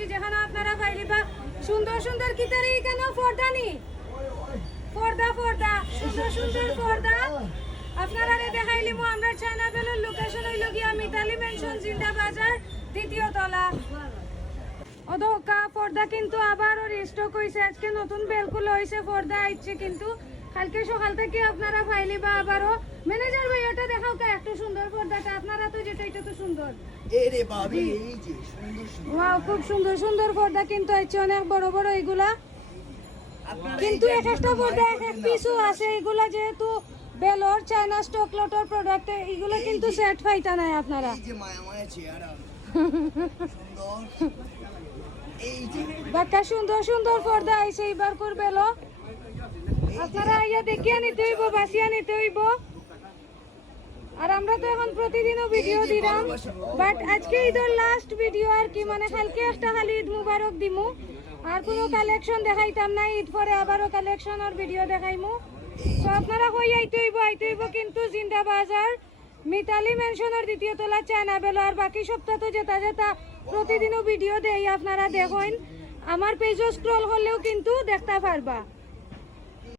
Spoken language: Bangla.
করছি, যেখানে আপনারা পাইলিবা সুন্দর সুন্দর কিতারি কেন পর্দা নি পর্দা পর্দা সুন্দর সুন্দর পর্দা আপনারা দেখাইলিমু। আমরা চায়না বেলুর লোকেশন হইল গিয়া মিতালি মেনশন জিন্দা বাজার দ্বিতীয় তলা। অদকা পর্দা কিন্তু আবারও রিস্টক হয়েছে, আজকে নতুন বেলকুল হয়েছে, পর্দা আইছে কিন্তু কালকে সকাল থেকে আপনারা পাইলিবা আবারও। ম্যানেজার ভাই ওটা দেখাও কা একটু সুন্দর পর্দাটা, আপনারা তো যেটা এটা তো সুন্দর। এরে বাবি এই যে সুন্দর সুন্দর ওয়াও খুব সুন্দর সুন্দর পর্দা কিন্তু আছে, অনেক বড় বড় এগুলা। কিন্তু এক একটা পর্দা এক এক পিসও আছে, এগুলা যেহেতু বেলর চায়না স্টক লটের প্রোডাক্ট, এগুলো কিন্তু সেট পাইতা নাই আপনারা। এই যে মায়া মায়া চেয়ার সুন্দর এই যে বাক্কা সুন্দর সুন্দর পর্দা আইছে এবার করবেলো, আপনারা আইয়া দেখিয়া নিতে হইব, বাসিয়া নিতে হইব। আর আমরা তো এখন প্রতিদিনও ভিডিও দিলাম, বাট আজকে ঈদের লাস্ট ভিডিও আর কি, মানে কালকে একটা খালি ঈদ মুবারক দিমু, আর কোনো কালেকশন দেখাইতাম না। ঈদ পরে আবারও কালেকশন আর ভিডিও দেখাইমু। তো আপনারা কই আইতে হইব কিন্তু জিন্দা বাজার মিতালি মেনশনের দ্বিতীয় তলা চায়না বেলো। আর বাকি সপ্তাহ তো যেটা যেটা প্রতিদিনও ভিডিও দেই, আপনারা দেখেন আমার পেজও স্ক্রল করলেও কিন্তু দেখতে পারবা।